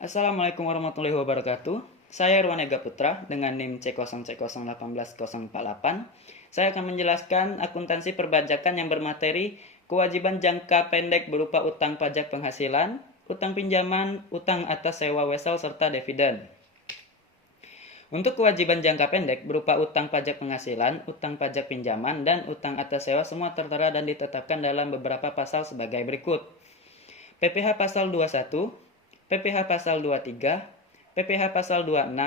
Assalamualaikum warahmatullahi wabarakatuh. Saya Irwan Ega Putra dengan NIM C0C018048. Saya akan menjelaskan akuntansi perpajakan yang bermateri kewajiban jangka pendek berupa utang pajak penghasilan, utang pinjaman, utang atas sewa wesel, serta dividen. Untuk kewajiban jangka pendek berupa utang pajak penghasilan, utang pajak pinjaman, dan utang atas sewa semua tertera dan ditetapkan dalam beberapa pasal sebagai berikut. PPh pasal 21, PPh pasal 23, PPh pasal 26.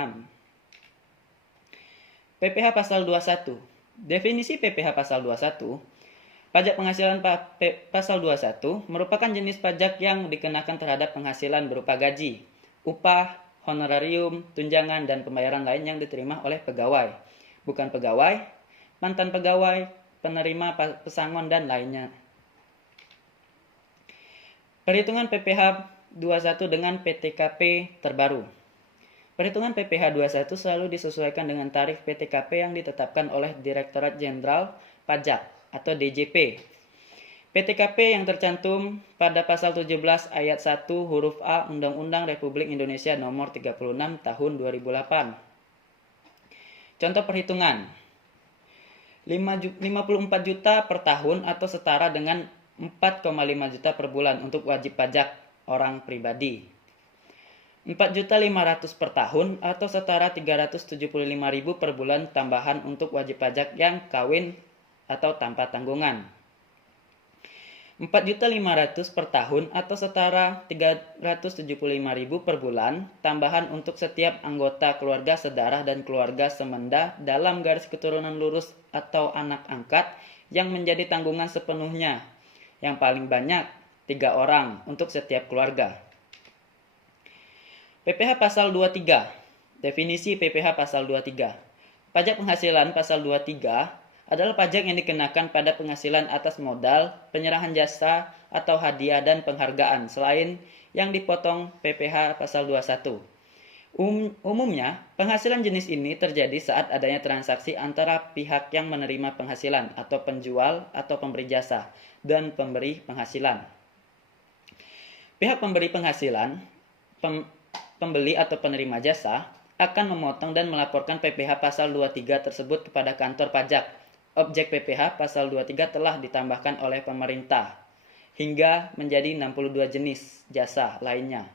PPh pasal 21. Definisi PPh pasal 21. Pajak penghasilan pasal 21 merupakan jenis pajak yang dikenakan terhadap penghasilan berupa gaji, upah, honorarium, tunjangan, dan pembayaran lain yang diterima oleh pegawai, bukan pegawai, mantan pegawai, penerima pesangon, dan lainnya. Perhitungan PPh 21 dengan PTKP terbaru. Perhitungan PPh 21 selalu disesuaikan dengan tarif PTKP yang ditetapkan oleh Direktorat Jenderal Pajak atau DJP. PTKP yang tercantum pada pasal 17 ayat 1 huruf A Undang-Undang Republik Indonesia Nomor 36 Tahun 2008. Contoh perhitungan. 54 juta per tahun atau setara dengan 4,5 juta per bulan untuk wajib pajak orang pribadi. 4.500.000 per tahun atau setara 375.000 per bulan tambahan untuk wajib pajak yang kawin atau tanpa tanggungan. 4.500.000 per tahun atau setara 375.000 per bulan tambahan untuk setiap anggota keluarga sedarah dan keluarga semenda dalam garis keturunan lurus atau anak angkat yang menjadi tanggungan sepenuhnya, yang paling banyak 3 orang untuk setiap keluarga. PPh pasal 23. Definisi PPh pasal 23. Pajak penghasilan pasal 23 adalah pajak yang dikenakan pada penghasilan atas modal, penyerahan jasa, atau hadiah dan penghargaan selain yang dipotong PPh pasal 21. Umumnya, penghasilan jenis ini terjadi saat adanya transaksi antara pihak yang menerima penghasilan atau penjual atau pemberi jasa dan pemberi penghasilan. Pihak pemberi penghasilan, pembeli atau penerima jasa, akan memotong dan melaporkan PPh pasal 23 tersebut kepada kantor pajak. Objek PPh pasal 23 telah ditambahkan oleh pemerintah hingga menjadi 62 jenis jasa lainnya,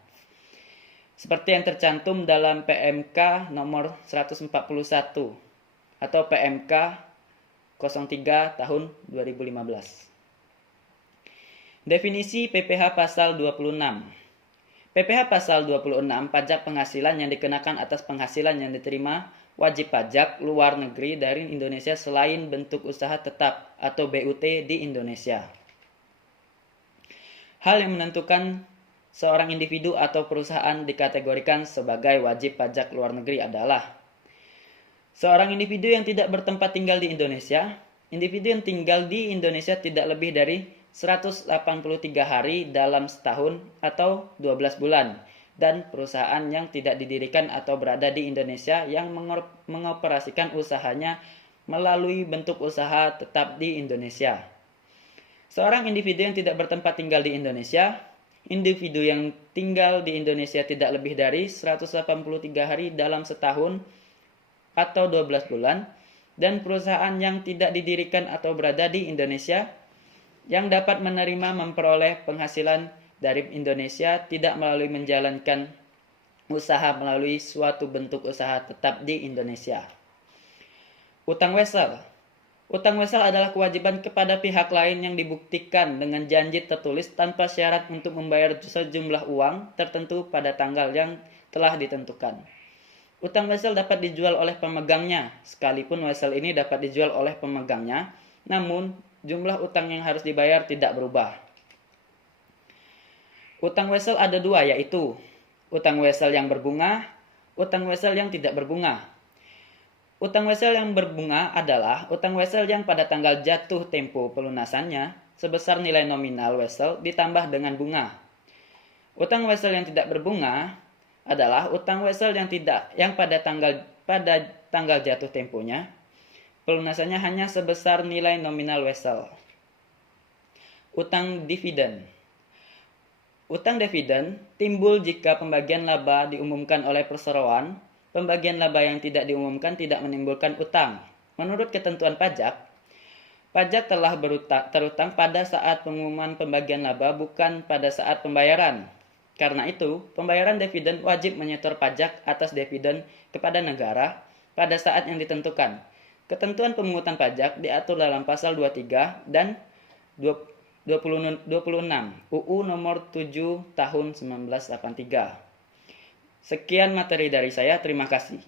seperti yang tercantum dalam PMK nomor 141 atau PMK 03 tahun 2015. Definisi PPh pasal 26. PPh pasal 26 pajak penghasilan yang dikenakan atas penghasilan yang diterima wajib pajak luar negeri dari Indonesia selain bentuk usaha tetap atau BUT di Indonesia. Hal yang menentukan seorang individu atau perusahaan dikategorikan sebagai wajib pajak luar negeri adalah seorang individu yang tidak bertempat tinggal di Indonesia, individu yang tinggal di Indonesia tidak lebih dari 183 hari dalam setahun atau 12 bulan, dan perusahaan yang tidak didirikan atau berada di Indonesia yang mengoperasikan usahanya melalui bentuk usaha tetap di Indonesia. Seorang individu yang tidak bertempat tinggal di Indonesia, individu yang tinggal di Indonesia tidak lebih dari 183 hari dalam setahun atau 12 bulan, dan perusahaan yang tidak didirikan atau berada di Indonesia yang dapat menerima memperoleh penghasilan dari Indonesia tidak melalui menjalankan usaha melalui suatu bentuk usaha tetap di Indonesia. Utang wesel. Utang wesel adalah kewajiban kepada pihak lain yang dibuktikan dengan janji tertulis tanpa syarat untuk membayar sejumlah uang tertentu pada tanggal yang telah ditentukan. Utang wesel dapat dijual oleh pemegangnya, sekalipun wesel ini dapat dijual oleh pemegangnya, namun jumlah utang yang harus dibayar tidak berubah. Utang wesel ada dua, yaitu utang wesel yang berbunga, utang wesel yang tidak berbunga. Utang wesel yang berbunga adalah utang wesel yang pada tanggal jatuh tempo pelunasannya sebesar nilai nominal wesel ditambah dengan bunga. Utang wesel yang tidak berbunga adalah utang wesel yang pada tanggal jatuh temponya pelunasannya hanya sebesar nilai nominal wesel. Utang dividen. Utang dividen timbul jika pembagian laba diumumkan oleh perseroan. Pembagian laba yang tidak diumumkan tidak menimbulkan utang. Menurut ketentuan pajak, pajak telah terutang pada saat pengumuman pembagian laba, bukan pada saat pembayaran. Karena itu, pembayaran dividen wajib menyetor pajak atas dividen kepada negara pada saat yang ditentukan. Ketentuan pemungutan pajak diatur dalam pasal 23 dan 26 UU nomor 7 tahun 1983. Sekian materi dari saya, terima kasih.